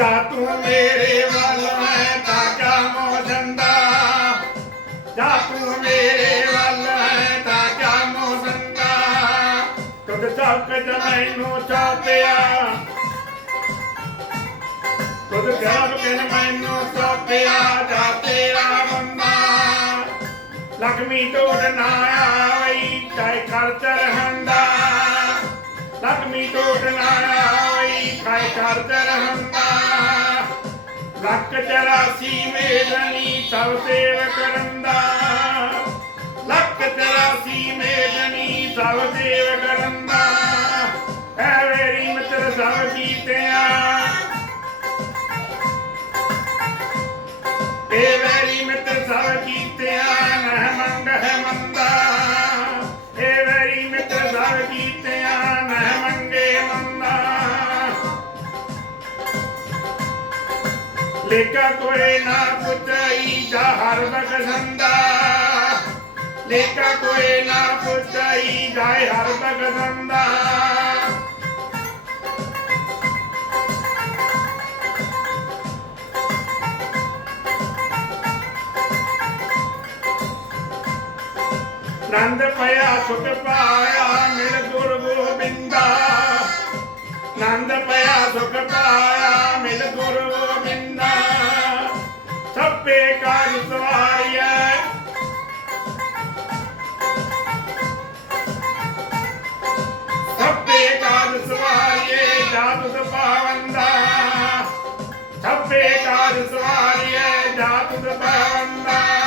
ਝੁਕਾ ਤੂੰ ਮੇਰੇ ਵੱਲ, ਮੈਂ ਤਾਕਾ ਮੋ ਜੰਦਾ ਜਾ ਤੂੰ ਮੇਰੇ ਵੱਲ, ਮੈਂ ਤਾਕਾ ਮੋ ਜੰਦਾ ਤੁਧ ਚੌਕ ਮੈਨੂੰ ਚੌਪਿਆ ਤੁਧ ਪਿਆਰ ਬਿਨ ਮੈਨੂੰ ਚੌਪਿਆ ਜਾ ਤੇਰਾ ਬੰਦਾ। ਲਖਮੀ ਤੋੜਨਾ ਆਈ ਤੈ ਕਰ ਚਰਹੰਦਾ ਆਈ ਕਾਇ ਖਰਚ ਰਹੰਦਾ। ਲੱਖ ਚਰਾਸੀ ਮੇਦਨੀ ਸਭ ਸੇਵ ਕਰੰਦਾ ਲੱਖ ਚਰਾਸੀ ਮੇਦਨੀ ਸਭ ਸੇਵ ਲੇਕਾ ਕੋਏ ਨਾ ਪੁੱਛਈ ਜਾ ਹਰ ਬਖਸ਼ੰਦਾ ਲੇਕਾ ਕੋਏ ਨਾ ਪੁੱਛਈ ਜਾ ਹਰ ਬਖਸ਼ੰਦਾ ਨੰਦ ਪਿਆ ਸੁਖ ਪਾਇਆ ਮਿਲ ਗੁਰ ਗੋਬਿੰਦਾ। ਨੰਦ ਪਿਆ ਸੁਖ ਪਾਇਆ Ramana